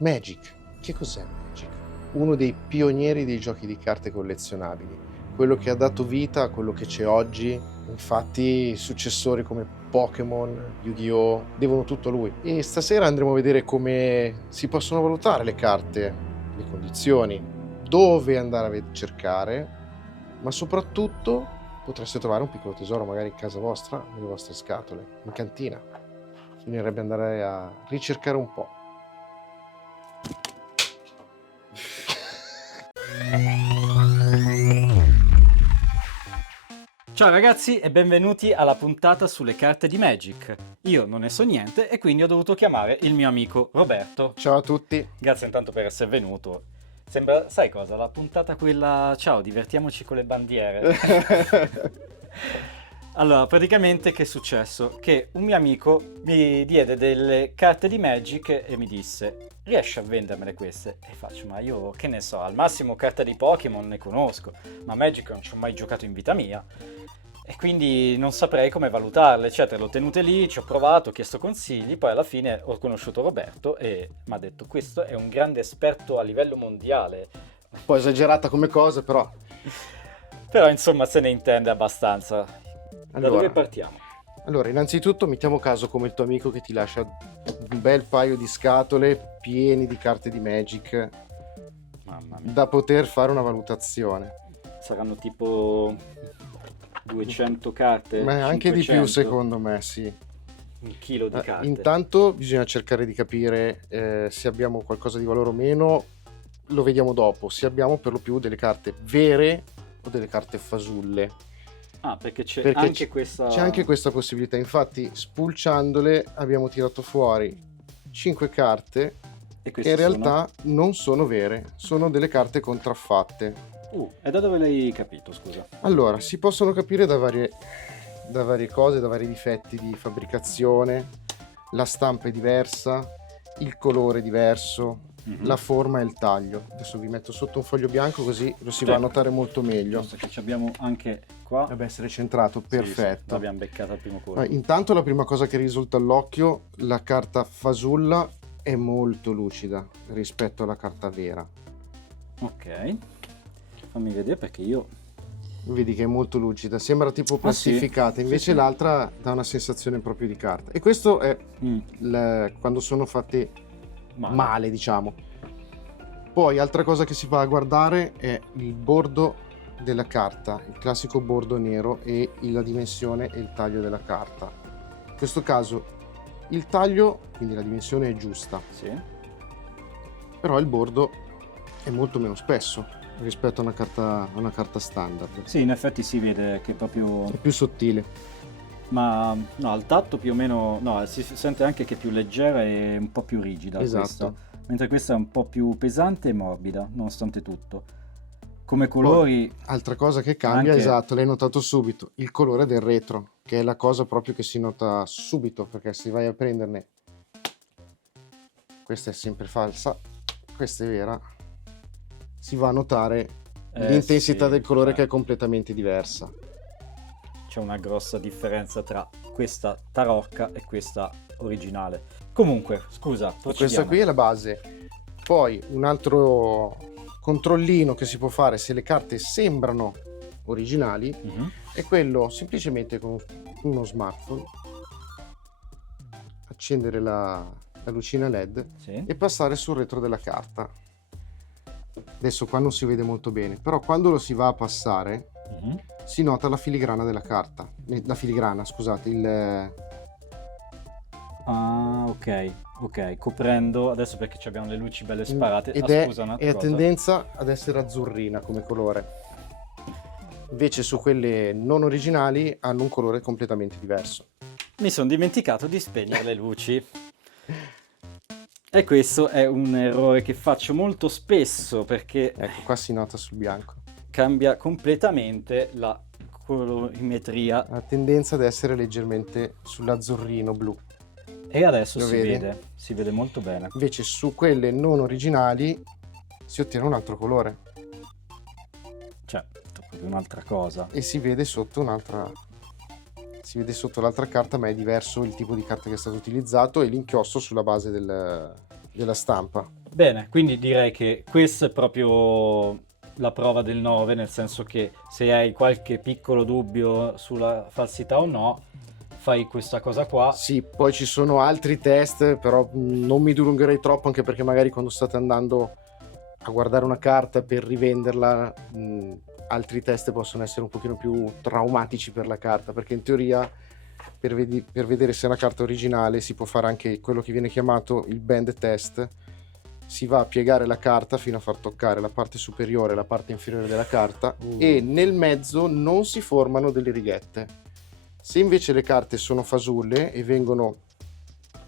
Magic. Che cos'è Magic? Uno dei pionieri dei giochi di carte collezionabili, quello che ha dato vita a quello che c'è oggi. Infatti successori come Pokémon, Yu-Gi-Oh! Devono tutto a lui. E stasera andremo a vedere come si possono valutare le carte, le condizioni, dove andare a cercare, ma soprattutto potreste trovare un piccolo tesoro magari in casa vostra, nelle vostre scatole, in cantina. Bisognerebbe andare a ricercare un po'. Ciao ragazzi e benvenuti alla puntata sulle carte di Magic. Io non ne so niente e quindi ho dovuto chiamare il mio amico Roberto. Ciao a tutti. Grazie intanto per essere venuto. Sembra, sai cosa? La puntata quella, ciao, divertiamoci con le bandiere. Allora, praticamente che è successo? Che un mio amico mi diede delle carte di Magic e mi disse: riesci a vendermele queste? E faccio: ma io che ne so, al massimo carta di Pokémon ne conosco, ma Magic non ci ho mai giocato in vita mia. E quindi non saprei come valutarle, eccetera. L'ho tenute lì, ci ho provato, ho chiesto consigli, poi alla fine ho conosciuto Roberto e mi ha detto: questo è un grande esperto a livello mondiale. Un po' esagerata come cosa, però. Però insomma se ne intende abbastanza. Da dove partiamo? Allora, innanzitutto mettiamo caso come il tuo amico che ti lascia un bel paio di scatole pieni di carte di Magic. Mamma mia. Da poter fare una valutazione. Saranno tipo 200 carte? Ma anche di 500? più secondo me, sì. Un chilo di carte. Intanto bisogna cercare di capire se abbiamo qualcosa di valore o meno. Lo vediamo dopo, se abbiamo per lo più delle carte vere o delle carte fasulle. Ah, perché c'è Perché anche questa... C'è anche questa possibilità. Infatti, spulciandole abbiamo tirato fuori 5 carte E che in realtà non sono vere, sono delle carte contraffatte. E da dove l'hai capito, scusa? Allora, si possono capire da varie cose, da vari difetti di fabbricazione. La stampa è diversa, il colore è diverso, la forma e il taglio. Adesso vi metto sotto un foglio bianco così lo si va a notare molto meglio. Giusto, che ci abbiamo anche qua. Dovrebbe essere centrato, perfetto. Sì, l'abbiamo beccata al primo colpo. Intanto la prima cosa che risulta all'occhio, la carta fasulla è molto lucida rispetto alla carta vera. Ok, fammi vedere perché io... Vedi che è molto lucida, sembra tipo plastificata, sì. invece Sì. l'altra dà una sensazione proprio di carta. E questo è quando sono fatte male, diciamo. Poi altra cosa che si va a guardare è il bordo della carta, il classico bordo nero, e la dimensione e il taglio della carta. In questo caso il taglio, quindi la dimensione è giusta, Sì. però il bordo è molto meno spesso rispetto a una carta standard. Sì, in effetti si vede che è proprio... È più sottile. Ma no, al tatto più o meno... No, si sente anche che è più leggera e un po' più rigida. Esatto. Questa. Mentre questa è un po' più pesante e morbida, nonostante tutto. Come colori... Poi, altra cosa che cambia, anche... esatto, l'hai notato subito, il colore del retro, che è la cosa proprio che si nota subito, perché se vai a prenderne, questa è sempre falsa, questa è vera, si va a notare l'intensità del colore che è completamente diversa. C'è una grossa differenza tra questa tarocca e questa originale. Comunque, scusa, procediamo. Questa qui è la base. Poi un altro controllino che si può fare se le carte sembrano originali è quello semplicemente con uno smartphone accendere la lucina LED e passare sul retro della carta. Adesso qua non si vede molto bene, però quando lo si va a passare si nota la filigrana della carta, la filigrana, scusate, Ah, ok, coprendo, adesso perché abbiamo le luci belle sparate, ed è a tendenza ad essere azzurrina come colore. Invece su quelle non originali hanno un colore completamente diverso. Mi sono dimenticato di spegnere le luci. E questo è un errore che faccio molto spesso perché... Ecco, qua si nota sul bianco. Cambia completamente la colorimetria. Ha tendenza ad essere leggermente sull'azzurrino blu. E adesso Lo si vedi? vede, si vede molto bene. Invece su quelle non originali si ottiene un altro colore. Cioè, proprio un'altra cosa. E si vede sotto un'altra... Si vede sotto l'altra carta, ma è diverso il tipo di carta che è stato utilizzato e l'inchiostro sulla base della stampa. Bene, quindi direi che questa è proprio la prova del 9, nel senso che se hai qualche piccolo dubbio sulla falsità o no, fai questa cosa qua. Sì, poi ci sono altri test, però non mi dilungherei troppo, anche perché magari quando state andando a guardare una carta per rivenderla, altri test possono essere un pochino più traumatici per la carta, perché in teoria per vedere se è una carta originale si può fare anche quello che viene chiamato il bend test. Si va a piegare la carta fino a far toccare la parte superiore e la parte inferiore della carta e nel mezzo non si formano delle righette. Se invece le carte sono fasulle e vengono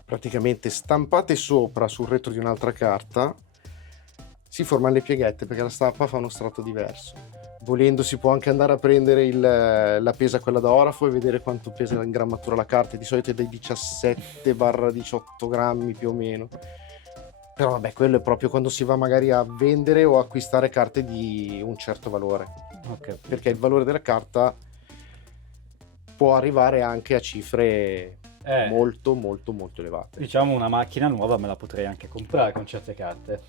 praticamente stampate sopra sul retro di un'altra carta, si formano le pieghette perché la stampa fa uno strato diverso. Volendo si può anche andare a prendere la pesa quella da orafo e vedere quanto pesa in grammatura la carta, di solito è dai 17-18 grammi più o meno. Però vabbè, quello è proprio quando si va magari a vendere o acquistare carte di un certo valore. Ok. Perché il valore della carta può arrivare anche a cifre molto molto molto elevate. Diciamo una macchina nuova me la potrei anche comprare con certe carte.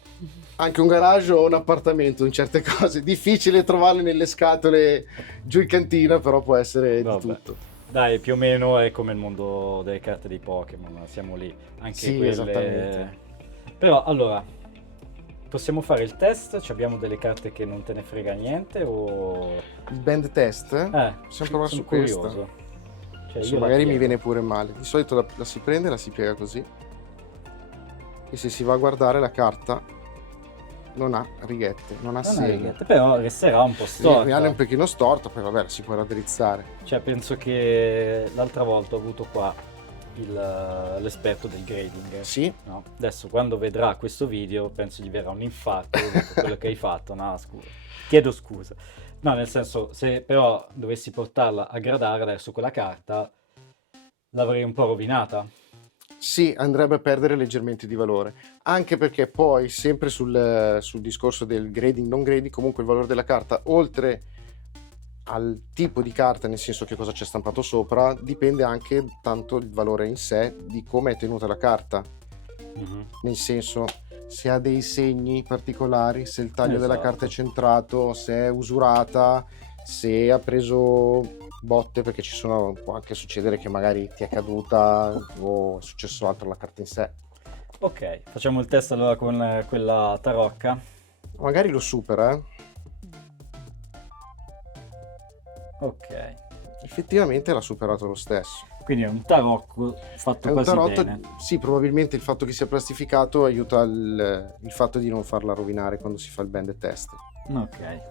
Anche un garage o un appartamento in certe cose. Difficile trovarle nelle scatole giù in cantina, però può essere di tutto. Dai, più o meno è come il mondo delle carte dei Pokémon, siamo lì. Anche sì, quelle... esattamente. Però allora, possiamo fare il test? Ci abbiamo delle carte che non te ne frega niente o... Il band test? Possiamo provare su questa. Curioso. Cioè, Io magari mi viene pure male. Di solito la si prende, la si piega così. E se si va a guardare la carta non ha righette, non ha segni. Però resterà un po' storta. Rimane un pochino storta, poi vabbè, si può raddrizzare. Cioè penso che l'altra volta ho avuto qua l'esperto del grading. Sì. No? Adesso quando vedrà questo video penso gli verrà un infarto dopo quello che hai fatto. No, scusa. Chiedo scusa. No, nel senso, se però dovessi portarla a gradare adesso quella carta, l'avrei un po' rovinata. Sì, andrebbe a perdere leggermente di valore. Anche perché poi, sempre sul discorso del grading, non grading, comunque il valore della carta, oltre al tipo di carta, nel senso che cosa c'è stampato sopra, dipende anche tanto il valore in sé di come è tenuta la carta. Nel senso, se ha dei segni particolari, se il taglio della carta è centrato, se è usurata, se ha preso botte, perché può anche succedere che magari ti è caduta o è successo altro alla carta in sé. Ok, facciamo il test allora con quella tarocca. Magari lo supera, Ok. Effettivamente l'ha superato lo stesso. Quindi è un tarocco fatto quasi bene. Sì, probabilmente il fatto che sia plastificato aiuta il fatto di non farla rovinare quando si fa il bend test. Ok,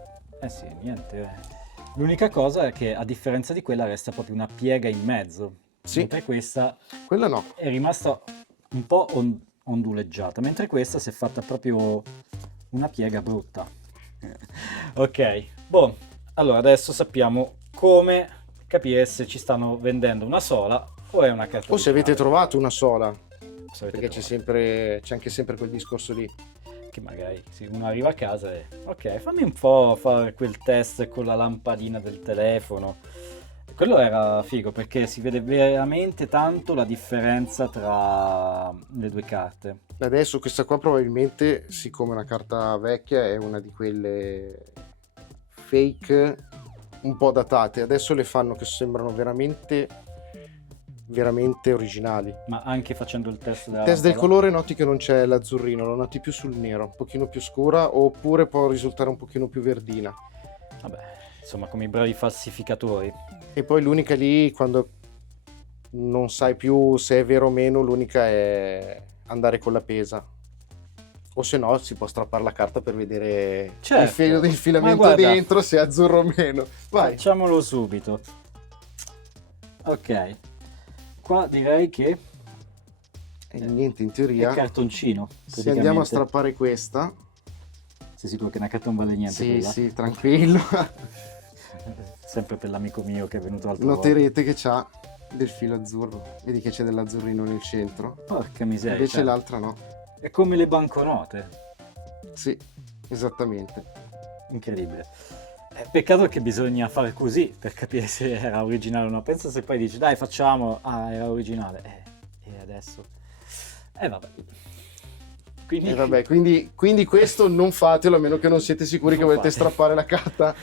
sì, niente. L'unica cosa è che a differenza di quella resta proprio una piega in mezzo. Sì. Mentre questa Quella no. È rimasta un po' onduleggiata, mentre questa si è fatta proprio una piega brutta. Ok, boh, allora adesso sappiamo come capire se ci stanno vendendo una sola o è una carta o se avete trovato una sola, perché trovato. c'è anche sempre quel discorso lì che magari uno arriva a casa e ok, fammi un po' fare quel test con la lampadina del telefono. Quello era figo perché si vede veramente tanto la differenza tra le due carte. Adesso questa qua probabilmente, siccome è una carta vecchia, è una di quelle fake un po' datate. Adesso le fanno che sembrano veramente originali. Ma anche facendo il test del colore noti che non c'è l'azzurrino, lo noti più sul nero, un pochino più scura, oppure può risultare un pochino più verdina. Vabbè, insomma, come i bravi falsificatori. E poi l'unica lì, quando non sai più se è vero o meno, l'unica è andare con la pesa. O se no si può strappare la carta per vedere il filamento dentro, se è azzurro o meno. Vai. Facciamolo subito. Ok. Qua direi che niente, in teoria è cartoncino. Se andiamo a strappare questa, sei sicuro che una carta non vale niente? Sì, quella? sì, tranquillo. Sempre per l'amico mio che è venuto l'altra noterete che c'ha del filo azzurro. Vedi che c'è dell'azzurrino nel centro. Porca miseria. Invece l'altra no. È come le banconote. Sì, esattamente. Incredibile. Peccato che bisogna fare così per capire se era originale o no. Pensa se poi dici dai facciamo, era originale. E adesso? Vabbè. Quindi, E vabbè, quindi questo non fatelo a meno che non siete sicuri che Non volete fatelo. strappare la carta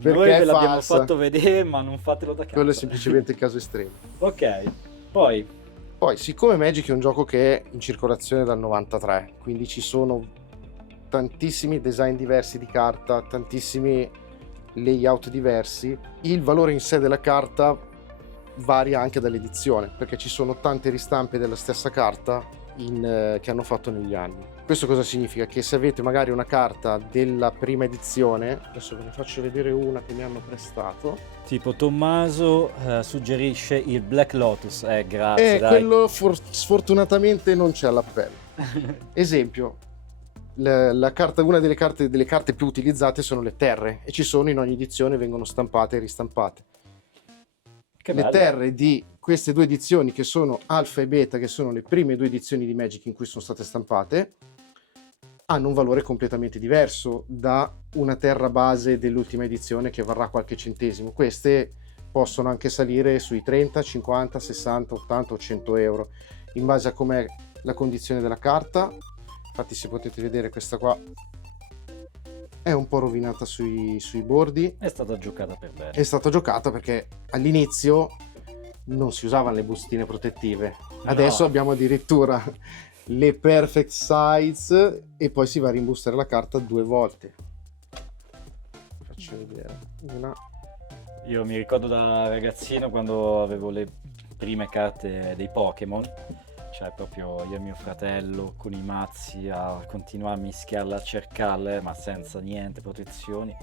perché noi è ve l'abbiamo falsa. fatto vedere, ma non fatelo da casa. Quello è semplicemente il caso estremo. Ok, poi Poi, siccome Magic è un gioco che è in circolazione dal 93, quindi ci sono tantissimi design diversi di carta, tantissimi layout diversi, il valore in sé della carta varia anche dall'edizione, perché ci sono tante ristampe della stessa carta che hanno fatto negli anni. Questo cosa significa? Che se avete magari una carta della prima edizione, adesso ve ne faccio vedere una che mi hanno prestato, tipo Tommaso suggerisce il Black Lotus. Grazie, dai. quello sfortunatamente non c'è all'appello. Esempio, una delle carte più utilizzate sono le terre e ci sono in ogni edizione, vengono stampate e ristampate. Che Le bello. terre di queste due edizioni, che sono Alpha e Beta, che sono le prime due edizioni di Magic in cui sono state stampate, hanno un valore completamente diverso da una terra base dell'ultima edizione che varrà qualche centesimo. Queste possono anche salire sui 30, 50, 60, 80 o 100 euro in base a com'è la condizione della carta. Infatti, se potete vedere, questa qua è un po' rovinata sui bordi. È stata giocata per bene. È stata giocata perché all'inizio non si usavano le bustine protettive. Adesso No. abbiamo addirittura le perfect size e poi si va a rimbustare la carta 2 volte. Faccio vedere una. Io mi ricordo da ragazzino quando avevo le prime carte dei Pokémon, cioè proprio io e mio fratello con i mazzi a continuare a mischiarle, a cercarle, ma senza niente protezioni.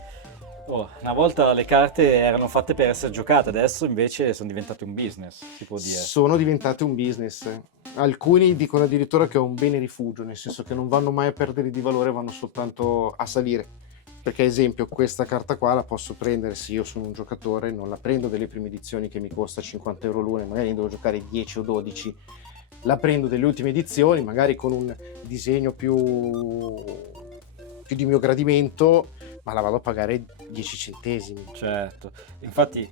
Una volta le carte erano fatte per essere giocate, adesso invece sono diventate un business, si può dire. Sono diventate un business. Alcuni dicono addirittura che è un bene rifugio, nel senso che non vanno mai a perdere di valore, vanno soltanto a salire. Perché, esempio, questa carta qua la posso prendere se io sono un giocatore, non la prendo delle prime edizioni che mi costa 50 euro l'una, magari ne devo giocare 10 o 12. La prendo delle ultime edizioni, magari con un disegno più di mio gradimento, ma la vado a pagare 10 centesimi. Certo, infatti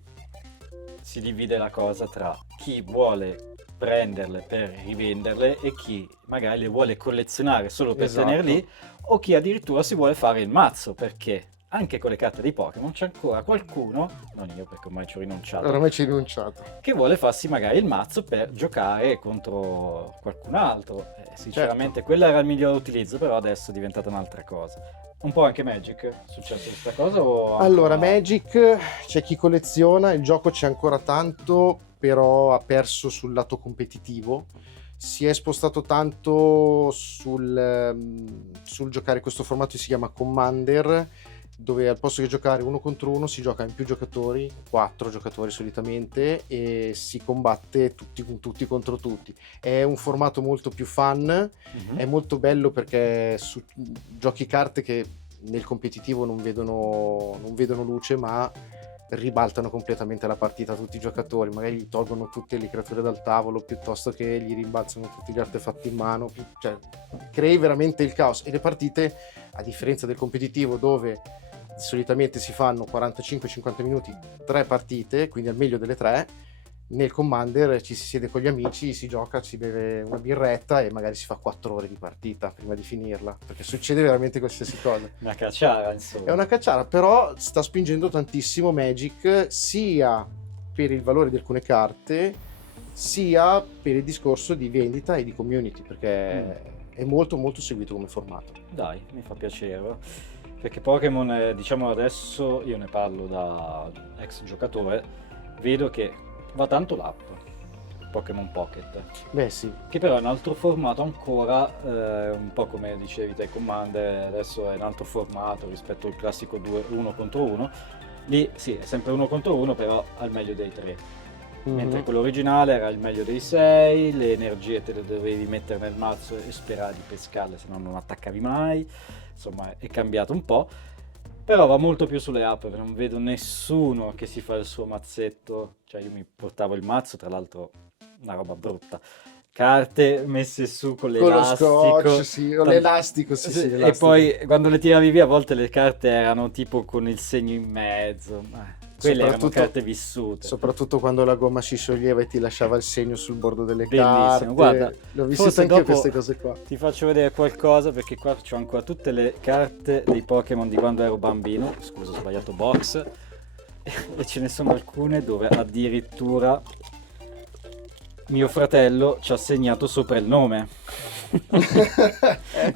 si divide la cosa tra chi vuole prenderle per rivenderle e chi magari le vuole collezionare solo per Esatto. tenerle lì, o chi addirittura si vuole fare il mazzo, perché anche con le carte dei Pokémon c'è ancora qualcuno, non io perché ormai ci ho rinunciato, Oramai ci ho rinunciato. che vuole farsi magari il mazzo per giocare contro qualcun altro. Sinceramente quello era il miglior utilizzo, però adesso è diventata un'altra cosa. Un po' anche Magic, è successo questa cosa o Allora, ancora? Magic, c'è chi colleziona, il gioco c'è ancora tanto, però ha perso sul lato competitivo. Si è spostato tanto sul giocare questo formato che si chiama Commander, dove al posto che giocare 1 contro 1 si gioca in più giocatori, 4 giocatori solitamente, e si combatte tutti contro tutti. È un formato molto più fun, è molto bello perché giochi carte che nel competitivo non vedono luce, ma ribaltano completamente la partita a tutti i giocatori. Magari gli tolgono tutte le creature dal tavolo piuttosto che gli rimbalzano tutti gli artefatti in mano, cioè crei veramente il caos. E le partite, a differenza del competitivo dove solitamente si fanno 45-50 minuti 3 partite, quindi al meglio delle 3, nel Commander ci si siede con gli amici, si gioca, si beve una birretta e magari si fa 4 ore di partita prima di finirla, perché succede veramente qualsiasi cosa. Una cacciara, insomma. È una cacciara, però sta spingendo tantissimo Magic, sia per il valore di alcune carte, sia per il discorso di vendita e di community, perché è molto molto seguito come formato. Dai, mi fa piacere, perché Pokémon, diciamo adesso, io ne parlo da ex giocatore, vedo che va tanto l'app, Pokémon Pocket, Beh sì, che però è un altro formato ancora, un po' come dicevi te Commander, adesso è un altro formato rispetto al classico 1 contro 1, lì sì, è sempre 1 contro 1, però al meglio dei 3. Mentre quello originale era il meglio dei 6, le energie te le dovevi mettere nel mazzo e sperare di pescarle, se no non attaccavi mai. Insomma, è cambiato un po'. Però va molto più sulle app, perché non vedo nessuno che si fa il suo mazzetto. Cioè, io mi portavo il mazzo, tra l'altro, una roba brutta. Carte messe su con con lo l'elastico. scotch, sì, o l'elastico, sì, Sì, e l'elastico. poi quando le tiravi via, a volte le carte erano tipo con il segno in mezzo. Quelle erano carte vissute. Soprattutto quando la gomma si scioglieva e ti lasciava il segno sul bordo delle Bellissimo, carte. guarda, l'ho viste forse anche dopo queste cose qua. ti faccio vedere qualcosa, perché qua c'ho ancora tutte le carte dei Pokémon di quando ero bambino. Scusa, ho sbagliato box. E ce ne sono alcune dove addirittura mio fratello ci ha segnato sopra il nome.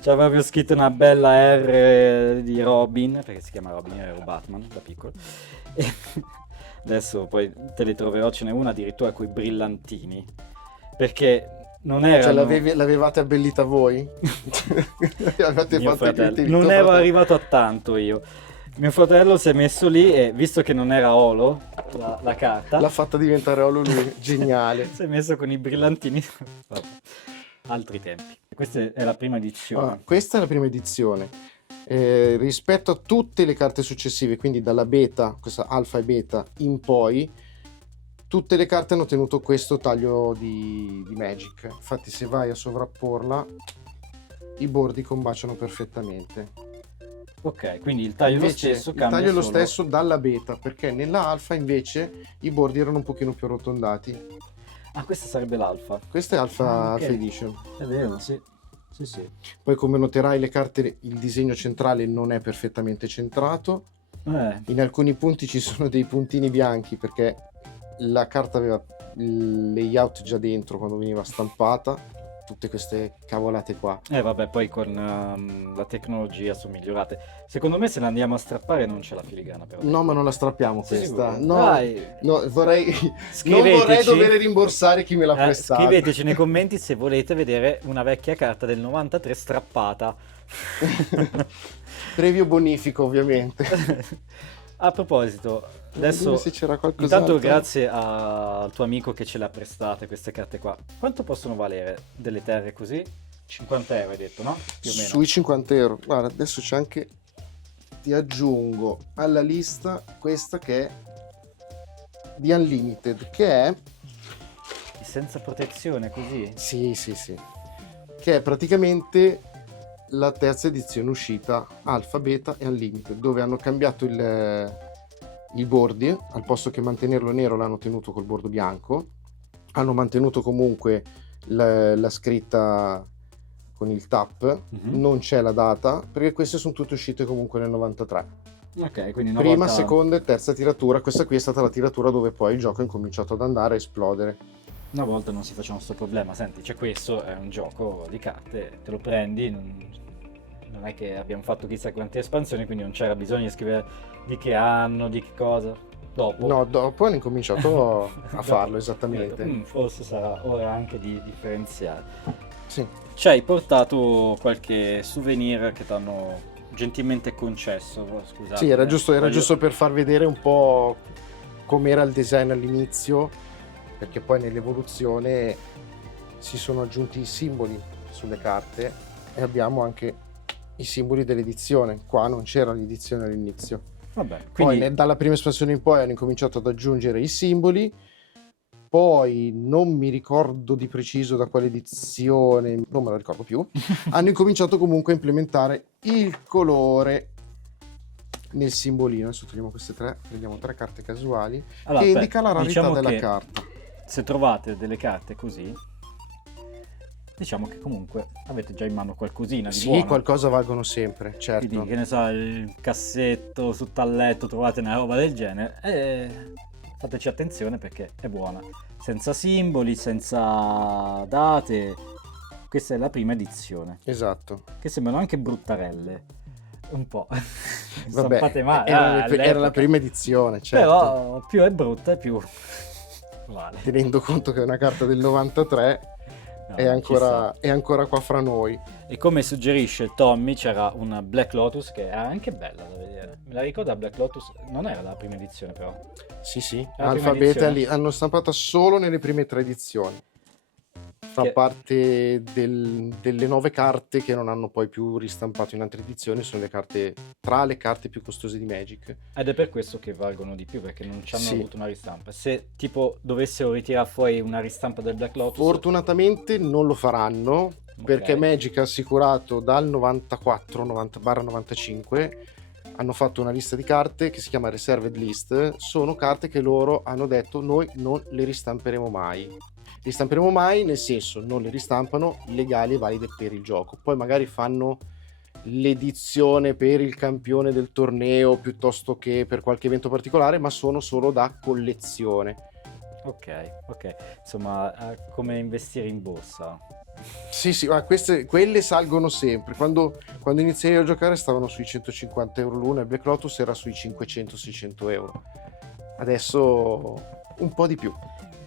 C'ha proprio scritto una bella R di Robin, perché si chiama Robin, io ero Batman da piccolo. E adesso poi te le troverò, ce n'è una addirittura con i brillantini, perché non erano... l'avevate abbellita voi? Avevate Mio fatto anche fratello. il Non tuo ero fratello? arrivato a tanto io. Mio fratello si è messo lì e visto che non era Olo la carta, L'ha fatta diventare Olo lui, geniale. si è messo con i brillantini. Vabbè, altri tempi. Questa è la prima edizione. Questa è la prima edizione. Rispetto a tutte le carte successive, quindi dalla beta, questa alfa e beta in poi, tutte le carte hanno tenuto questo taglio di Magic. Infatti se vai a sovrapporla, i bordi combaciano perfettamente. Ok, quindi il taglio è lo Invece, stesso, il cambia taglio è lo solo- stesso dalla beta, perché nella alfa invece i bordi erano un pochino più arrotondati. Ah, questa sarebbe l'alfa. Questa è alfa, Ok. alfa edition. È vero, sì. Sì, sì. Poi come noterai le carte, il disegno centrale non è perfettamente centrato. In alcuni punti ci sono dei puntini bianchi perché la carta aveva il layout già dentro quando veniva stampata. Tutte queste cavolate qua. Vabbè, poi con la tecnologia sono migliorate. Secondo me se la andiamo a strappare non c'è la filigrana però. No, ma non la strappiamo Sei questa. sicuro? No, Dai. no, vorrei Scriveteci. non vorrei dover rimborsare chi me l'ha prestata. Scriveteci nei commenti se volete vedere una vecchia carta del 93 strappata. Previo bonifico, ovviamente. A proposito, adesso Dimmi se c'era qualcos'altro. intanto grazie al tuo amico che ce le ha prestate queste carte qua. Quanto possono valere delle terre così? 50 euro hai detto, no? Più o meno. Sui 50 euro. Guarda, adesso c'è anche... Ti aggiungo alla lista questa che è di Unlimited, che è... Senza protezione così? Sì. Che è praticamente la terza edizione uscita, Alpha, Beta e Unlimited, dove hanno cambiato i bordi, al posto che mantenerlo nero l'hanno tenuto col bordo bianco, hanno mantenuto comunque la scritta con il tap, non c'è la data, perché queste sono tutte uscite comunque nel 93. Ok, quindi una Prima, volta... seconda e terza tiratura, questa qui è stata la tiratura dove poi il gioco è incominciato ad andare a esplodere. Una volta non si faceva questo problema, senti, c'è questo, è un gioco di carte, te lo prendi, non è che abbiamo fatto chissà quante espansioni, quindi non c'era bisogno di scrivere di che anno, di che cosa. Dopo. No, dopo hanno incominciato a Dopo farlo, ho esattamente. detto, forse sarà ora anche di differenziare. Sì. Ci hai portato qualche souvenir che ti hanno gentilmente concesso, scusate. Sì, era giusto voglio- per far vedere un po' com'era il design all'inizio, perché poi nell'evoluzione si sono aggiunti i simboli sulle carte e abbiamo anche i simboli dell'edizione. Qua non c'era l'edizione all'inizio. Vabbè, Poi quindi dalla prima espansione in poi hanno incominciato ad aggiungere i simboli, poi non mi ricordo di preciso da quale edizione, non me lo ricordo più, hanno incominciato comunque a implementare il colore nel simbolino. Adesso togliamo queste tre, prendiamo tre carte casuali allora, che aspetta, indica la rarità diciamo della che carta. se trovate delle carte così, diciamo che comunque avete già in mano qualcosina di Sì, buono. qualcosa valgono sempre, certo. Quindi, che ne so, il cassetto sotto al letto, trovate una roba del genere, e fateci attenzione perché è buona. Senza simboli, senza date. Questa è la prima edizione, Esatto. che sembrano anche bruttarelle. Un po'. Vabbè, Stampate male. era la all'epoca. prima edizione, certo. Però più è brutta e più vale. Tenendo conto che è una carta del 93 No, è chissà. ancora qua fra noi. E come suggerisce Tommy, c'era una Black Lotus che era anche bella da vedere. Me la ricorda Black Lotus? Non era la prima edizione però. Sì, La prima Alpha Beta edizione? lì hanno stampata solo nelle prime tre edizioni. Fa Che- parte delle 9 carte che non hanno poi più ristampato in altre edizioni, sono le carte tra le carte più costose di Magic. Ed è per questo che valgono di più, perché non ci hanno Sì. avuto una ristampa. Se tipo dovessero ritirare fuori una ristampa del Black Lotus, Fortunatamente non lo faranno, ok. perché Magic ha assicurato dal 94 90/95 hanno fatto una lista di carte che si chiama Reserved List. Sono carte che loro hanno detto noi non le ristamperemo mai. Ristamperemo mai nel senso non le ristampano legali e valide per il gioco. Poi magari fanno l'edizione per il campione del torneo piuttosto che per qualche evento particolare, ma sono solo da collezione. Ok, insomma, come investire in borsa. Sì, ma quelle salgono sempre. Quando iniziai a giocare stavano sui 150 euro l'una e Black Lotus era sui 500-600 euro. Adesso un po' di più.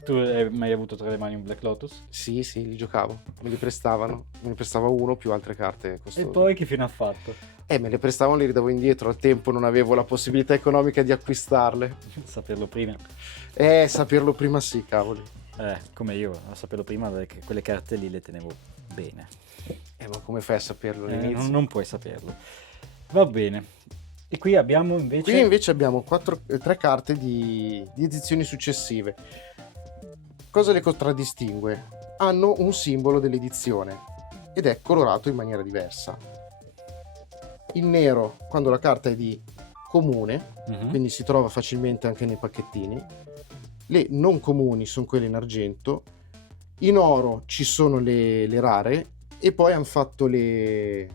Tu hai mai avuto tra le mani un Black Lotus? Sì, li giocavo, me li prestavano, me ne prestava uno più altre carte E costose. poi che fine ha fatto? Me le prestavano, le ridavo indietro, al tempo non avevo la possibilità economica di acquistarle. Saperlo prima. Saperlo prima sì, cavoli. Come io, a saperlo prima perché quelle carte lì le tenevo bene. Ma come fai a saperlo all'inizio? Non puoi saperlo. Va bene. E qui abbiamo invece... Qui invece abbiamo 3 carte di edizioni successive. Cosa le contraddistingue? Hanno un simbolo dell'edizione ed è colorato in maniera diversa. Il nero quando la carta è di comune, quindi si trova facilmente anche nei pacchettini. Le non comuni sono quelle in argento. In oro ci sono le rare e poi hanno fatto le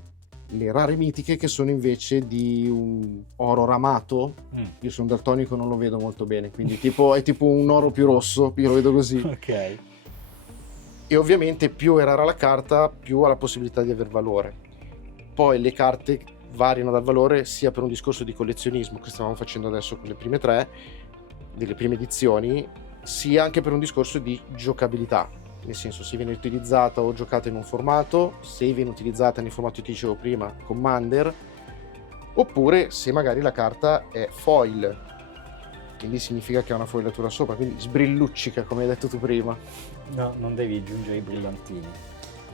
rare mitiche che sono invece di un oro ramato. Io sono daltonico, non lo vedo molto bene, quindi è tipo un oro più rosso, io lo vedo così. Ok. E ovviamente più è rara la carta, più ha la possibilità di aver valore. Poi le carte variano dal valore sia per un discorso di collezionismo, che stavamo facendo adesso con le prime 3 delle prime edizioni, sia anche per un discorso di giocabilità. Nel senso, se viene utilizzata o giocata in un formato, se viene utilizzata nel formato che ti dicevo prima, Commander, oppure se magari la carta è foil, quindi significa che ha una foilatura sopra, quindi sbrilluccica come hai detto tu prima. No, non devi aggiungere i brillantini.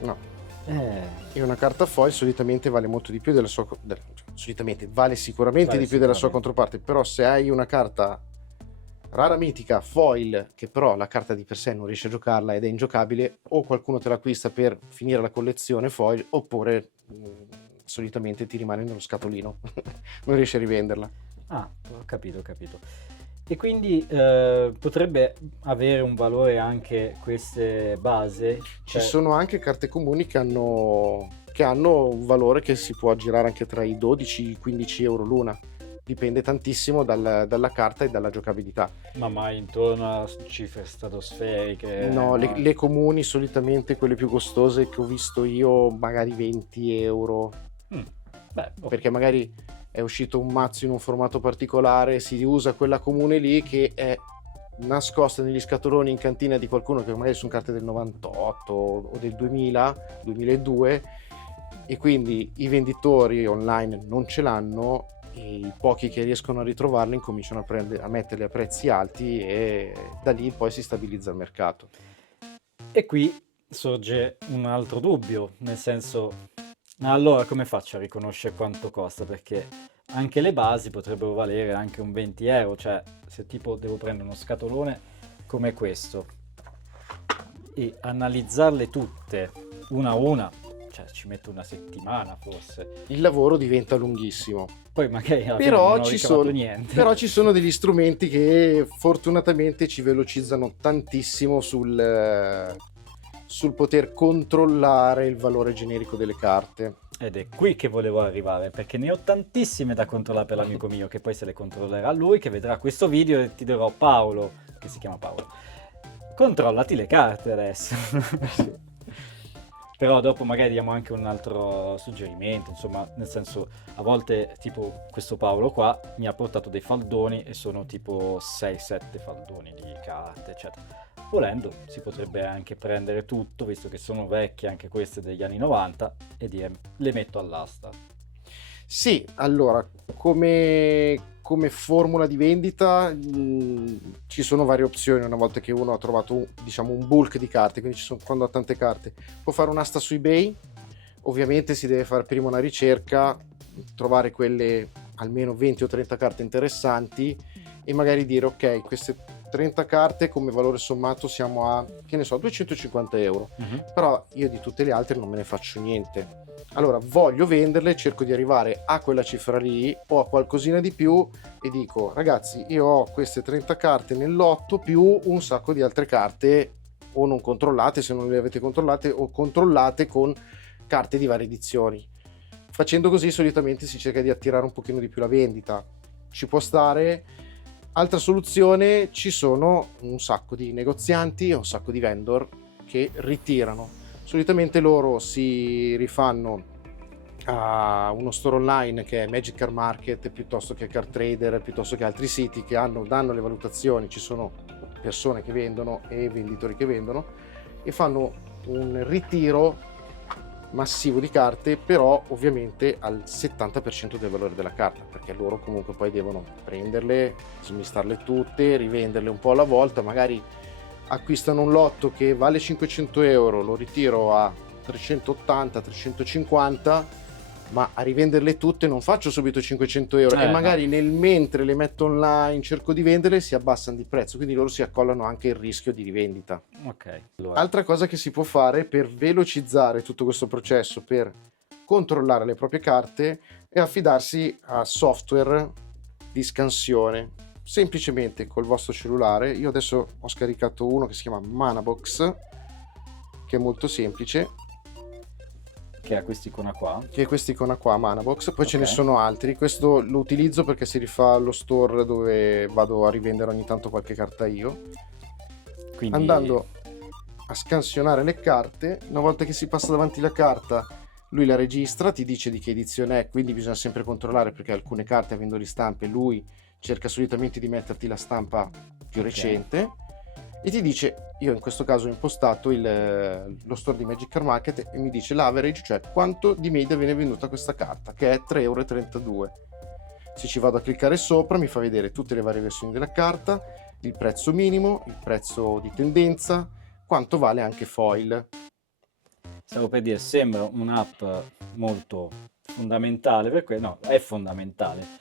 No. E una carta foil solitamente vale molto di più della sua... solitamente vale sicuramente di più della sua controparte, però se hai una carta rara mitica foil che però la carta di per sé non riesce a giocarla ed è ingiocabile, o qualcuno te l'acquista per finire la collezione foil, oppure solitamente ti rimane nello scatolino non riesci a rivenderla. Ho capito. E quindi potrebbe avere un valore anche queste base? Ci sono anche carte comuni che hanno un valore che si può aggirare anche tra i 12 e i 15 euro l'una. Dipende tantissimo dalla carta e dalla giocabilità. Ma mai intorno a cifre stratosferiche? No, le comuni solitamente, quelle più costose che ho visto io, magari 20 euro. Perché magari è uscito un mazzo in un formato particolare, si usa quella comune lì che è nascosta negli scatoloni in cantina di qualcuno che magari sono carte del 98 o del 2000, 2002, e quindi i venditori online non ce l'hanno e i pochi che riescono a ritrovarli incominciano a metterli a prezzi alti e da lì poi si stabilizza il mercato. E qui sorge un altro dubbio, nel senso, allora come faccio a riconoscere quanto costa? Perché anche le basi potrebbero valere anche un 20 euro, cioè se tipo devo prendere uno scatolone come questo e analizzarle tutte una a una, cioè ci metto una settimana forse. Il lavoro diventa lunghissimo. Poi magari non ho ricavato niente. Però ci sono degli strumenti che fortunatamente ci velocizzano tantissimo sul poter controllare il valore generico delle carte. Ed è qui che volevo arrivare, perché ne ho tantissime da controllare per l'amico mio, che poi se le controllerà lui, che vedrà questo video e ti dirò: Paolo, che si chiama Paolo, controllati le carte adesso. Sì. Però dopo magari diamo anche un altro suggerimento, insomma, nel senso, a volte tipo questo Paolo qua mi ha portato dei faldoni e sono tipo 6-7 faldoni di carte, eccetera. Volendo si potrebbe anche prendere tutto, visto che sono vecchie anche queste degli anni 90, e dire le metto all'asta. Sì, allora, come formula di vendita ci sono varie opzioni una volta che uno ha trovato un bulk di carte, quindi quando ha tante carte può fare un'asta su eBay. Ovviamente si deve fare prima una ricerca, trovare quelle almeno 20 o 30 carte interessanti e magari dire: ok, queste 30 carte come valore sommato siamo a, che ne so, 250 euro. Però io di tutte le altre non me ne faccio niente. Allora, voglio venderle, cerco di arrivare a quella cifra lì o a qualcosina di più e dico, ragazzi, io ho queste 30 carte nel lotto più un sacco di altre carte o non controllate, se non le avete controllate, o controllate con carte di varie edizioni. Facendo così solitamente si cerca di attirare un pochino di più la vendita. Ci può stare. Altra soluzione, ci sono un sacco di negozianti e un sacco di vendor che ritirano. Solitamente loro si rifanno a uno store online che è Magic Card Market, piuttosto che Card Trader, piuttosto che altri siti che danno le valutazioni. Ci sono persone che vendono e venditori che vendono e fanno un ritiro massivo di carte, però ovviamente al 70% del valore della carta, perché loro comunque poi devono prenderle, smistarle tutte, rivenderle un po' alla volta. Magari acquistano un lotto che vale 500 euro, lo ritiro a 380, 350, ma a rivenderle tutte non faccio subito 500 euro e magari nel mentre le metto online, cerco di venderle, si abbassano di prezzo, quindi loro si accollano anche il rischio di rivendita. Ok. Allora. Altra cosa che si può fare per velocizzare tutto questo processo, per controllare le proprie carte, è affidarsi a software di scansione. Semplicemente col vostro cellulare. Io adesso ho scaricato uno che si chiama Manabox, che è molto semplice, Che ha quest'icona qua. che è quest'icona qua, Manabox. Poi ce ne sono altri. Questo lo utilizzo perché si rifà allo store dove vado a rivendere ogni tanto qualche carta io. Quindi... andando a scansionare le carte, una volta che si passa davanti la carta lui la registra, ti dice di che edizione è, quindi bisogna sempre controllare, perché alcune carte, avendo le stampe, lui cerca solitamente di metterti la stampa più recente e ti dice, io in questo caso ho impostato lo store di Magic Card Market e mi dice l'average, cioè quanto di media viene venduta questa carta, che è 3,32 euro. Se ci vado a cliccare sopra mi fa vedere tutte le varie versioni della carta, il prezzo minimo, il prezzo di tendenza, quanto vale anche foil. Stavo per dire, sembra un'app molto fondamentale per no, è fondamentale.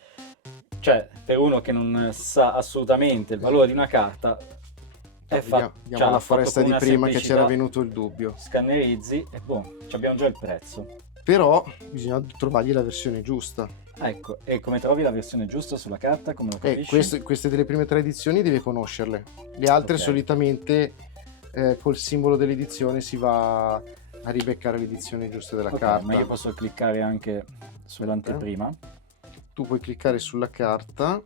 Cioè, per uno che non sa assolutamente il valore di una carta, Vediamo la foresta di prima che c'era venuto il dubbio. Scannerizzi e boh, abbiamo già il prezzo. Però bisogna trovargli la versione giusta. Ecco, e come trovi la versione giusta sulla carta? Come lo capisci? Queste delle prime 3 edizioni devi conoscerle. Le altre solitamente col simbolo dell'edizione si va a ribeccare l'edizione giusta della carta. Ma io posso cliccare anche sull'anteprima? Tu puoi cliccare sulla carta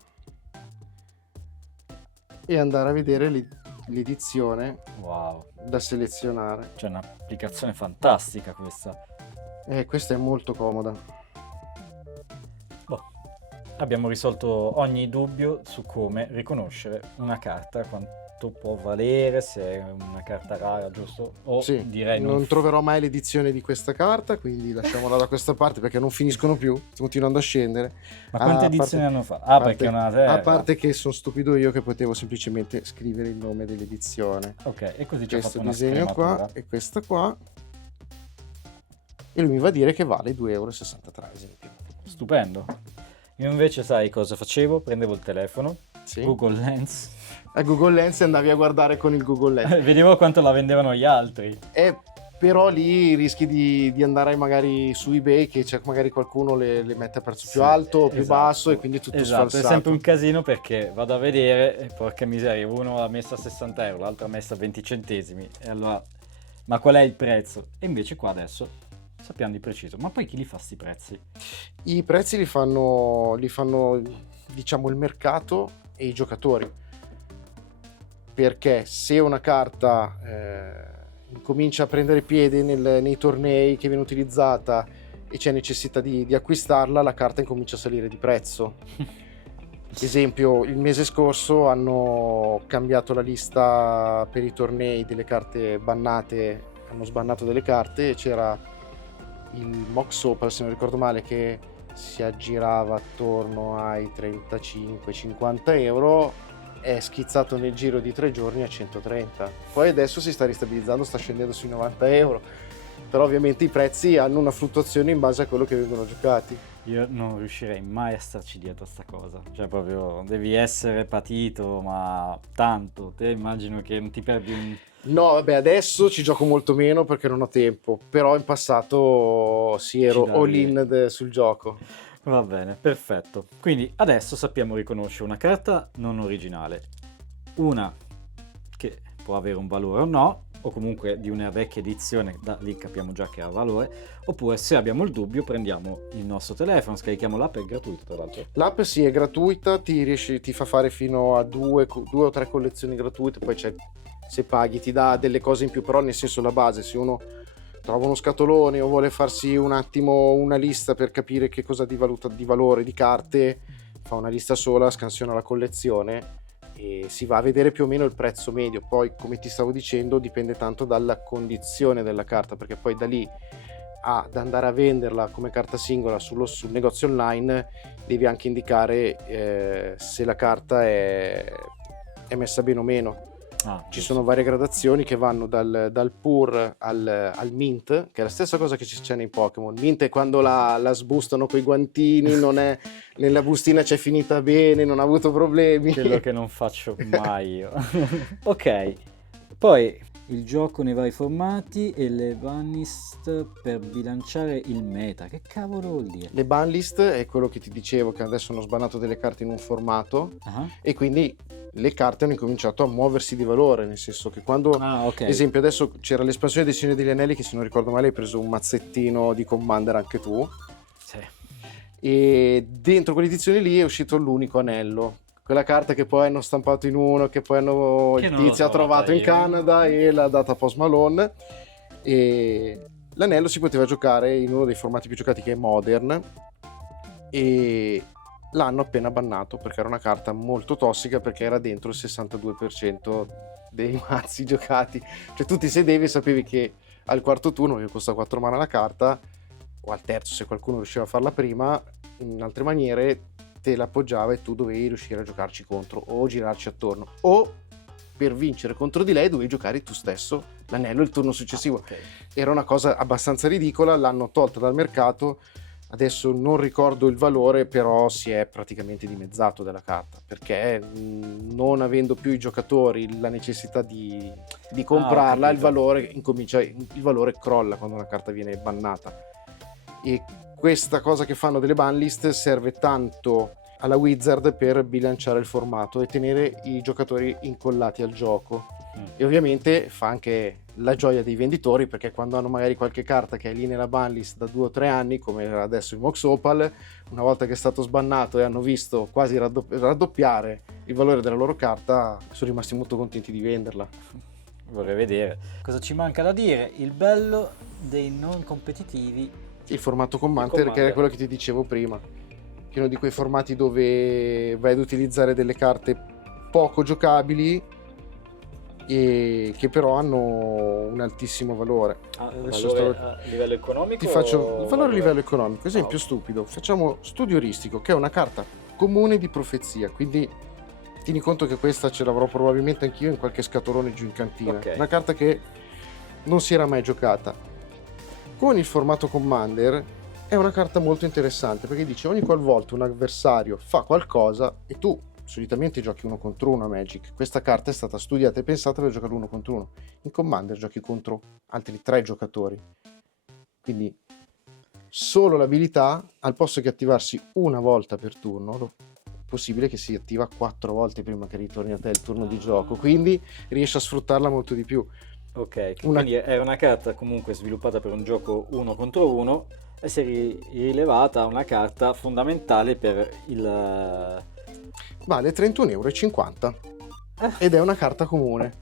e andare a vedere l'edizione da selezionare. C'è un'applicazione fantastica questa. Questa è molto comoda. Abbiamo risolto ogni dubbio su come riconoscere una carta, quanto può valere, se è una carta rara, giusto? O sì, direi non troverò mai l'edizione di questa carta, quindi lasciamola da questa parte perché non finiscono più, continuando a scendere. Ma quante edizioni hanno fatto? Perché è una a parte che sono stupido io che potevo semplicemente scrivere il nome dell'edizione. Ok, e così c'è questo disegno qua e questa qua. E lui mi va a dire che vale 2,63 euro, ad esempio. Stupendo. Io invece sai cosa facevo? Prendevo il telefono, Google Lens. A Google Lens andavi a guardare con il Google Lens. Vedevo quanto la vendevano gli altri. Però lì rischi di andare magari su eBay, che c'è magari qualcuno le mette a prezzo più alto o più basso e quindi tutto sfalsato. È sempre un casino perché vado a vedere e porca miseria, uno l'ha messa a 60 euro, l'altro l'ha messa a 20 centesimi e allora, ma qual è il prezzo? E invece qua adesso sappiamo di preciso. Ma poi chi li fa sti prezzi? I prezzi li fanno diciamo il mercato e i giocatori, perché se una carta comincia a prendere piede nei tornei che viene utilizzata e c'è necessità di acquistarla, la carta incomincia a salire di prezzo. Esempio, il mese scorso hanno cambiato la lista per i tornei delle carte bannate, hanno sbannato delle carte e c'era il Mox Opal, se non ricordo male, che si aggirava attorno ai 35-50 euro, è schizzato nel giro di 3 giorni a 130. Poi adesso si sta ristabilizzando, sta scendendo sui 90 euro, però ovviamente i prezzi hanno una fluttuazione in base a quello che vengono giocati. Io non riuscirei mai a starci dietro a sta cosa. Cioè, proprio devi essere patito, ma tanto. Te immagino che non ti perdi un... No, vabbè, adesso ci gioco molto meno perché non ho tempo, però in passato sì, ero Ci all davi- in sul gioco. Va bene, perfetto. Quindi adesso sappiamo riconoscere una carta non originale, una che può avere un valore o no, o comunque di una vecchia edizione, da lì capiamo già che ha valore, oppure se abbiamo il dubbio prendiamo il nostro telefono, scarichiamo l'app, è gratuito tra l'altro. L'app sì, è gratuita, ti fa fare fino a due o tre collezioni gratuite, poi c'è, se paghi ti dà delle cose in più, però nel senso la base, se uno trova uno scatolone o vuole farsi un attimo una lista per capire che cosa di valuta di valore di carte, fa una lista sola, scansiona la collezione e si va a vedere più o meno il prezzo medio. Poi, come ti stavo dicendo, dipende tanto dalla condizione della carta, perché poi da lì ad andare a venderla come carta singola sul negozio online devi anche indicare se la carta è messa bene o meno. Ci sono varie gradazioni che vanno dal pur al mint, che è la stessa cosa che c'è nei Pokémon. Mint è quando la sbustano coi guantini, non è, nella bustina c'è finita bene, non ha avuto problemi. Quello che non faccio mai io. Ok, poi il gioco nei vari formati e le banlist per bilanciare il meta. Che cavolo vuol dire? Le banlist è quello che ti dicevo, che adesso hanno sbanato delle carte in un formato Ah, e quindi le carte hanno incominciato a muoversi di valore, nel senso che quando, ok. ad esempio, adesso c'era l'espansione dei Signori degli Anelli, che se non ricordo male hai preso un mazzettino di Commander anche tu, Sì. e dentro quell'edizione lì è uscito l'unico anello, quella carta che poi hanno stampato in uno, che poi Che il non l'ho tizio ha trovato trovata in io. Canada e l'ha data a Post Malone, e l'anello si poteva giocare in uno dei formati più giocati, che è Modern, e l'hanno appena bannato perché era una carta molto tossica, perché era dentro il 62% dei mazzi giocati. Cioè tu ti sedevi e sapevi che al quarto turno, che costa 4 mana la carta, o al terzo se qualcuno riusciva a farla prima, in altre maniere te la appoggiava e tu dovevi riuscire a giocarci contro o girarci attorno, o per vincere contro di lei dovevi giocare tu stesso l'anello il turno successivo. Ok. Era una cosa abbastanza ridicola, l'hanno tolta dal mercato. Adesso non ricordo il valore, però si è praticamente dimezzato della carta, perché non avendo più i giocatori la necessità di comprarla, il valore crolla quando una carta viene bannata. E questa cosa che fanno delle banlist serve tanto alla Wizard per bilanciare il formato e tenere i giocatori incollati al gioco. E ovviamente fa anche la gioia dei venditori, perché quando hanno magari qualche carta che è lì nella banlist da 2 o 3 anni, come era adesso il Mox Opal, una volta che è stato sbannato e hanno visto quasi raddoppiare il valore della loro carta, sono rimasti molto contenti di venderla. Vorrei vedere. Cosa ci manca da dire? Il bello dei non competitivi. Il formato Commander, che era quello che ti dicevo prima, che è uno di quei formati dove vai ad utilizzare delle carte poco giocabili e che però hanno un altissimo valore. Valore a livello economico? Ti faccio il valore a livello economico. Esempio Oh. stupido, facciamo Studio Oristico, che è una carta comune di profezia, quindi tieni conto che questa ce l'avrò probabilmente anch'io in qualche scatolone giù in cantina. Ok. Una carta che non si era mai giocata. Con il formato Commander è una carta molto interessante, perché dice ogni qualvolta un avversario fa qualcosa e tu solitamente giochi 1 contro 1 a Magic, questa carta è stata studiata e pensata per giocare 1 contro 1. In Commander giochi contro altri 3 giocatori, quindi solo l'abilità, al posto che attivarsi una volta per turno, è possibile che si attiva 4 volte prima che ritorni a te il turno di gioco, quindi riesci a sfruttarla molto di più. Ok, quindi era una carta comunque sviluppata per un gioco 1 contro 1 e si è rilevata una carta fondamentale per il Vale 31,50 € ed è una carta comune.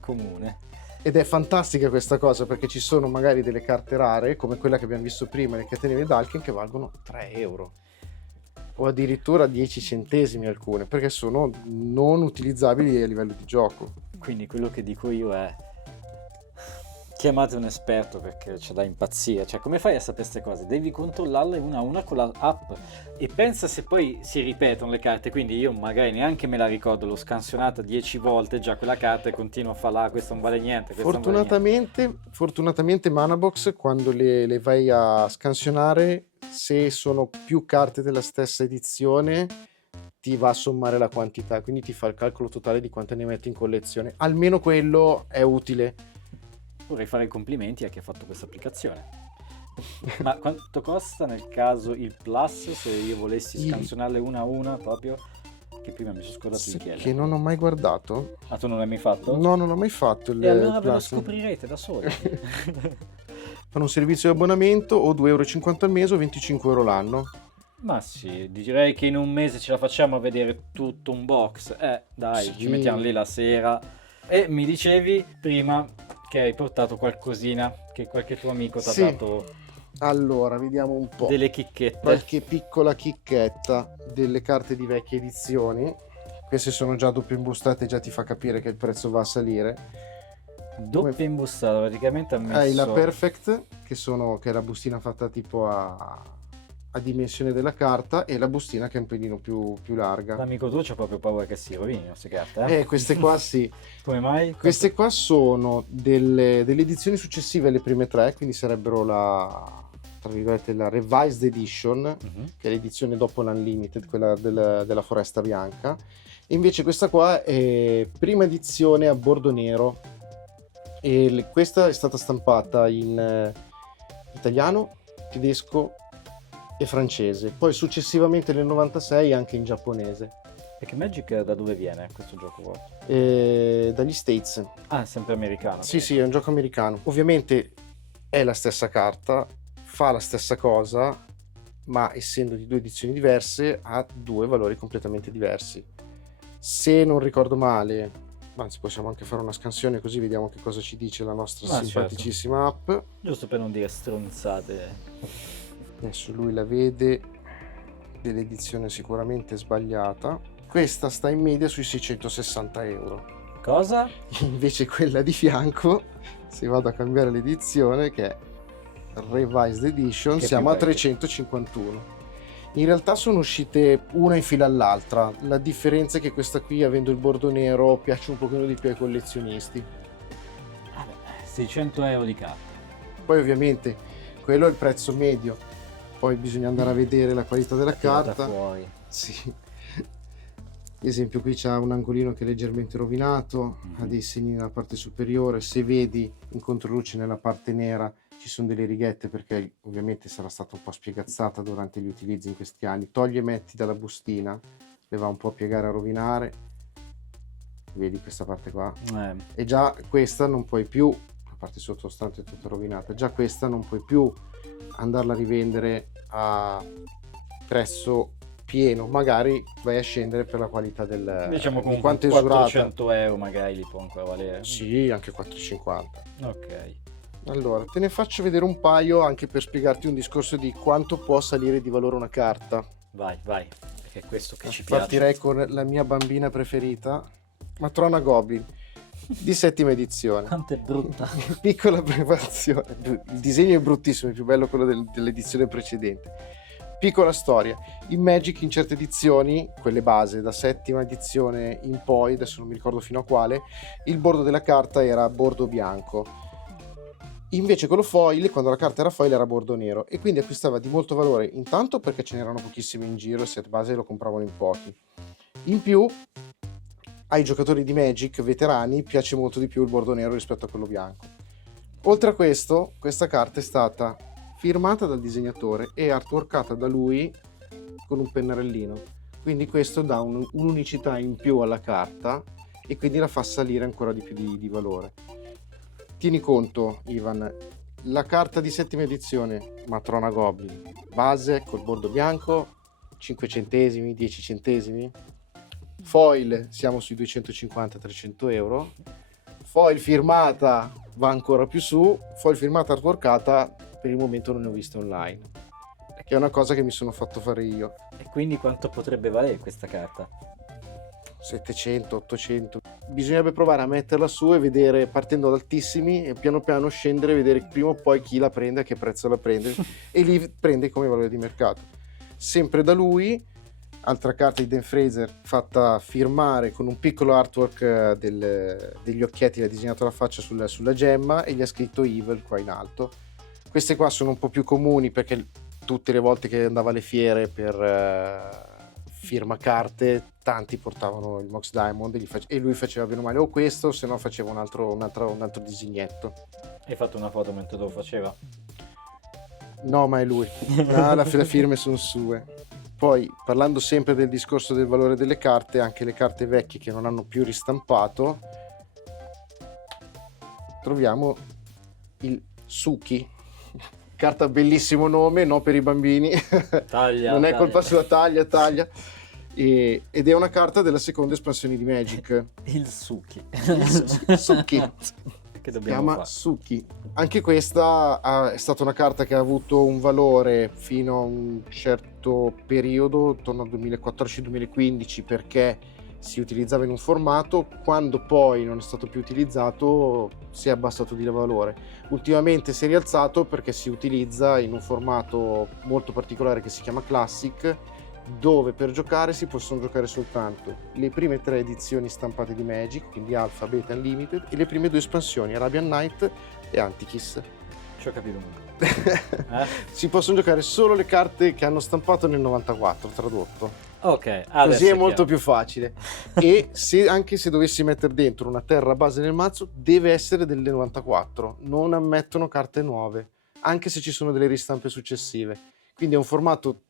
Ed è fantastica questa cosa, perché ci sono magari delle carte rare, come quella che abbiamo visto prima, le catene Vedalken, che valgono 3 € o addirittura 10 centesimi alcune, perché sono non utilizzabili a livello di gioco. Quindi quello che dico io è Chiamate un esperto perché c'è da impazzire. Cioè, come fai a sapere queste cose? Devi controllarle una a una con l'app. E pensa se poi si ripetono le carte. Quindi io magari neanche me la ricordo, l'ho scansionata 10 volte già quella carta e continuo a farla. Questo non vale niente. Questo non vale niente. Fortunatamente Manabox, quando le vai a scansionare, se sono più carte della stessa edizione, ti va a sommare la quantità, quindi ti fa il calcolo totale di quante ne metti in collezione. Almeno quello è utile. Vorrei fare i complimenti a chi ha fatto questa applicazione. Ma quanto costa nel caso il Plus se io volessi scansionarle una a una proprio? Che prima mi sono scordato di chiedere. Che non ho mai guardato. Ah, tu non l'hai mai fatto? No, non l'ho mai fatto il E allora ve lo Plus. scoprirete da soli. Fanno un servizio di abbonamento o 2,50 € al mese o 25 € l'anno. Ma sì, direi che in un mese ce la facciamo a vedere tutto un box. Dai, Sì. ci mettiamo lì la sera. E mi dicevi prima che hai portato qualcosina, che qualche tuo amico ti ha Sì. dato Allora, vediamo un po'. delle chicchette. Qualche piccola chicchetta delle carte di vecchie edizioni. Queste sono già doppio imbustate, già ti fa capire che il prezzo va a salire. Doppia imbustata, praticamente ha messo... Hai la Perfect, che è la bustina fatta tipo a dimensione della carta, e la bustina che è un pelino più larga. L'amico tuo c'ha proprio paura che si rovini queste carte, Queste qua sì. Come mai? Queste qua sono delle edizioni successive alle prime tre, quindi sarebbero tra virgolette, la Revised Edition, Mhm. che è l'edizione dopo l'Unlimited, quella della Foresta Bianca. E invece questa qua è prima edizione a bordo nero, e questa è stata stampata in italiano, tedesco e francese, poi successivamente nel 96 anche in giapponese. Perché Magic da dove viene questo gioco qua? Dagli States. Ah, è sempre americano. Sì, sì, è un gioco americano. Ovviamente è la stessa carta, fa la stessa cosa, ma essendo di due edizioni diverse ha due valori completamente diversi. Se non ricordo male, anzi possiamo anche fare una scansione così vediamo che cosa ci dice la nostra simpaticissima app. Giusto per non dire stronzate. Adesso lui la vede, dell'edizione sicuramente sbagliata. Questa sta in media sui 660 €. Cosa? Invece quella di fianco, se vado a cambiare l'edizione, che è Revised Edition, Che siamo a più vecchia. 351. In realtà sono uscite una in fila all'altra. La differenza è che questa qui, avendo il bordo nero, piace un pochino di più ai collezionisti. Vabbè, 600 € di carta. Poi ovviamente quello è il prezzo medio. Poi bisogna andare a vedere la qualità della Tirata carta. fuori. Sì. Ad esempio qui c'è un angolino che è leggermente rovinato, ha dei segni nella parte superiore. Se vedi in controluce nella parte nera ci sono delle righette, perché ovviamente sarà stata un po' spiegazzata durante gli utilizzi in questi anni. Togli e metti dalla bustina, le va un po' a piegare, a rovinare. Vedi questa parte qua? E già questa non puoi più, la parte sottostante è tutta rovinata, già questa non puoi più andarla a rivendere a prezzo pieno, magari vai a scendere per la qualità Diciamo di comunque quanto è usurata. 400 € magari li può ancora valere. Sì, anche 4,50. Ok. Allora, te ne faccio vedere un paio anche per spiegarti un discorso di quanto può salire di valore una carta. Vai, perché è questo che ci piace. Partirei con la mia bambina preferita, Matrona Goblin, di settima edizione. Quanto è brutta. Piccola preparazione, il disegno è bruttissimo, è più bello quello dell'edizione precedente. Piccola storia: in Magic in certe edizioni, quelle base da settima edizione in poi, adesso non mi ricordo fino a quale, il bordo della carta era bordo bianco, invece quello foil, quando la carta era foil, era bordo nero, e quindi acquistava di molto valore, intanto perché ce n'erano pochissimi in giro, il set base lo compravano in pochi, in più ai giocatori di Magic veterani piace molto di più il bordo nero rispetto a quello bianco. Oltre a questo, questa carta è stata firmata dal disegnatore e artworkata da lui con un pennarellino, quindi questo dà un'unicità in più alla carta e quindi la fa salire ancora di più di valore. Tieni conto, Ivan, la carta di settima edizione Matrona Goblin base col bordo bianco 5 centesimi, 10 centesimi, foil siamo sui 250-300 €, foil firmata va ancora più su, foil firmata artworkata per il momento non ne ho viste online, che è una cosa che mi sono fatto fare io. E quindi quanto potrebbe valere questa carta? 700, 800. Bisognerebbe provare a metterla su e vedere, partendo da altissimi e piano piano scendere e vedere prima o poi chi la prende, a che prezzo la prende e lì prende come valore di mercato. Sempre da lui, altra carta di Dan Fraser fatta firmare con un piccolo artwork degli occhietti, ha disegnato la faccia sulla gemma e gli ha scritto Evil qua in alto. Queste qua sono un po' più comuni perché tutte le volte che andava alle fiere per firma carte, tanti portavano il Mox Diamond e lui faceva bene o male o questo, se no faceva un altro disegnetto. Hai fatto una foto mentre lo faceva? No, ma è lui. Le firme sono sue. Poi, parlando sempre del discorso del valore delle carte, anche le carte vecchie che non hanno più ristampato, troviamo il Suki. Carta bellissimo nome, no per i bambini. Taglia, non è taglia. colpa sua, taglia. Ed è una carta della seconda espansione di Magic. Il Suki. Suki. Che Si dobbiamo chiama fare? Suki. Anche questa è stata una carta che ha avuto un valore fino a un certo periodo, intorno al 2014-2015, perché si utilizzava in un formato. Quando poi non è stato più utilizzato si è abbassato di valore. Ultimamente si è rialzato perché si utilizza in un formato molto particolare che si chiama Classic, dove per giocare si possono giocare soltanto le prime 3 edizioni stampate di Magic, quindi Alpha, Beta, Unlimited, e le prime 2 espansioni, Arabian Night e Antichis. Ci ho capito nulla. Si possono giocare solo le carte che hanno stampato nel 94, tradotto. Ok, Così è molto chiaro. più facile. E anche se dovessi mettere dentro una terra base nel mazzo, deve essere del 94. Non ammettono carte nuove, anche se ci sono delle ristampe successive. Quindi è un formato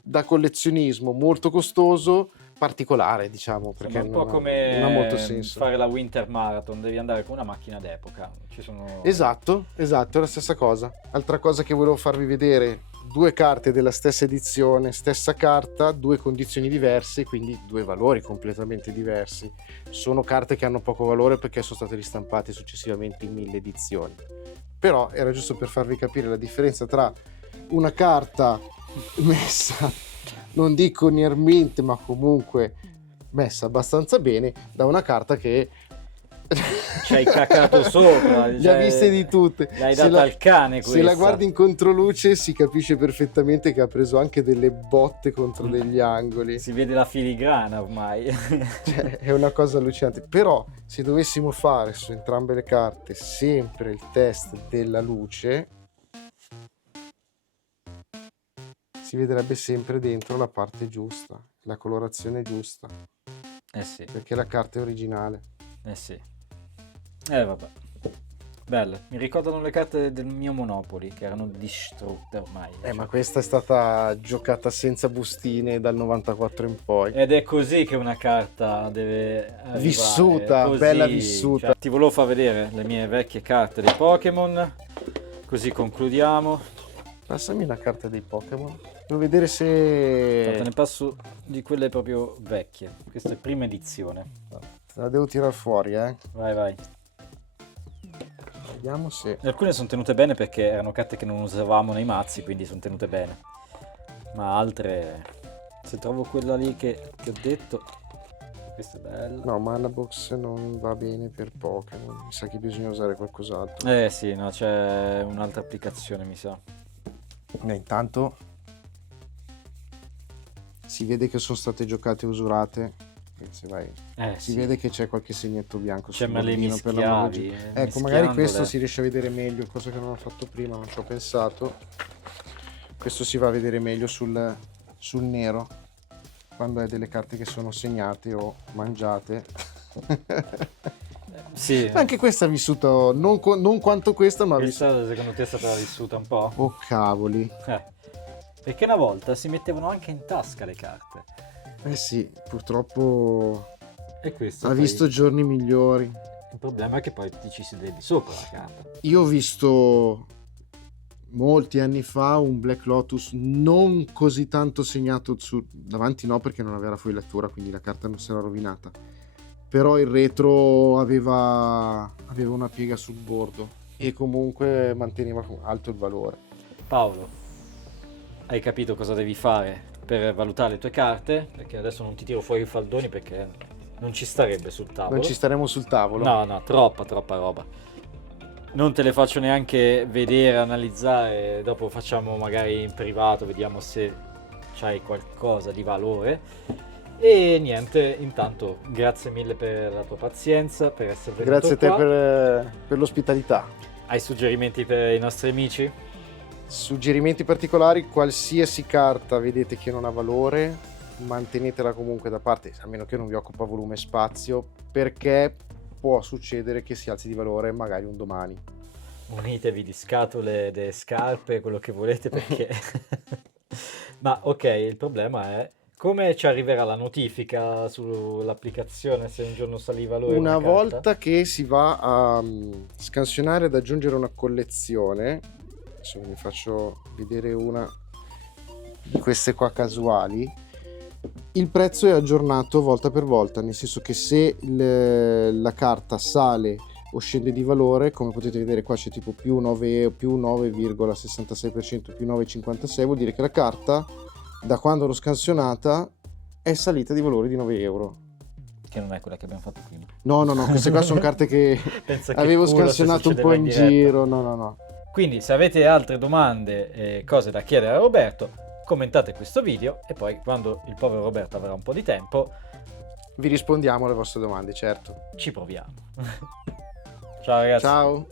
da collezionismo molto costoso, particolare, diciamo, perché Insomma, un po' non ha molto come senso. fare la Winter Marathon, devi andare con una macchina d'epoca. Ci sono... Esatto, è la stessa cosa. Altra cosa che volevo farvi vedere: 2 carte della stessa edizione, stessa carta, 2 condizioni diverse, quindi 2 valori completamente diversi. Sono carte che hanno poco valore perché sono state ristampate successivamente in 1000 edizioni. Però era giusto per farvi capire la differenza tra una carta messa, non dico nearmente, ma comunque messa abbastanza bene, da una carta che ci hai cacato sopra. le ha viste di tutte. L'hai data al cane questa. Se la guardi in controluce si capisce perfettamente che ha preso anche delle botte contro degli angoli. Si vede la filigrana ormai. Cioè, è una cosa allucinante. Però se dovessimo fare su entrambe le carte sempre il test della luce, si vedrebbe sempre dentro la parte giusta, la colorazione giusta, Sì, perché la carta è originale. sì. Vabbè. Belle. Mi ricordano le carte del mio Monopoly, che erano distrutte ormai. Ma questa è stata giocata senza bustine dal 94 in poi. Ed è così che una carta deve arrivare. Vissuta, Così. bella vissuta. Cioè, ti volevo far vedere le mie vecchie carte dei Pokémon, così concludiamo. Passami una carta dei Pokémon. Devo vedere Te ne se passo di quelle proprio vecchie. Questa è prima edizione. la devo tirare fuori, Vai. Vediamo se... Alcune sono tenute bene perché erano carte che non usavamo nei mazzi, quindi sono tenute bene. Ma altre, se trovo quella lì che ti ho detto, questa è bella. No, Mana Box non va bene per Pokémon. Mi sa che bisogna usare qualcos'altro. Sì, no, c'è un'altra applicazione, mi sa. Intanto si vede che sono state giocate e usurate. Se vai, si Sì. vede che c'è qualche segnetto bianco C'è sul ma le bordino per la mischiavi. ecco, magari questo si riesce a vedere meglio, cosa che non ho fatto prima, non ci ho pensato. Questo si va a vedere meglio sul nero, quando hai delle carte che sono segnate o mangiate. Sì. Anche questa ha vissuto non quanto questa, ma ha vissuto. Questa secondo te è stata vissuta un po'? Oh cavoli. Perché una volta si mettevano anche in tasca le carte. Sì, purtroppo E questo ha poi- visto giorni migliori. Il problema è che poi ti ci siedi sopra la carta. Io ho visto molti anni fa un Black Lotus non così tanto segnato davanti, no, perché non aveva la foilatura, quindi la carta non si era rovinata, però il retro aveva una piega sul bordo e comunque manteneva alto il valore. Paolo, hai capito cosa devi fare per valutare le tue carte? Perché adesso non ti tiro fuori i faldoni perché non ci starebbe sul tavolo. Non ci staremo sul tavolo. No, troppa roba. Non te le faccio neanche vedere, analizzare, dopo facciamo magari in privato, vediamo se c'hai qualcosa di valore. E niente, intanto grazie mille per la tua pazienza, per essere venuto Grazie a te qua. per l'ospitalità. Hai suggerimenti per i nostri amici? Suggerimenti particolari: qualsiasi carta vedete che non ha valore, mantenetela comunque da parte, a meno che non vi occupa volume e spazio, perché può succedere che si alzi di valore magari un domani. Unitevi di scatole, de scarpe, quello che volete, perché... Ma ok, il problema è come ci arriverà la notifica sull'applicazione se un giorno salì valore Una carta? volta che si va a scansionare ed aggiungere una collezione, adesso vi faccio vedere una di queste qua casuali, il prezzo è aggiornato volta per volta, nel senso che se la carta sale o scende di valore, come potete vedere qua c'è tipo più 9,66%, più 9,56, vuol dire che la carta da quando l'ho scansionata è salita di valore di 9 euro. Che non è quella che abbiamo fatto prima. No, queste qua sono carte che Pensa che avevo culo se scansionato un po' succedeva in diretta. giro. No. Quindi se avete altre domande e cose da chiedere a Roberto, commentate questo video e poi quando il povero Roberto avrà un po' di tempo Vi rispondiamo alle vostre domande, certo. ci proviamo. Ciao ragazzi. Ciao.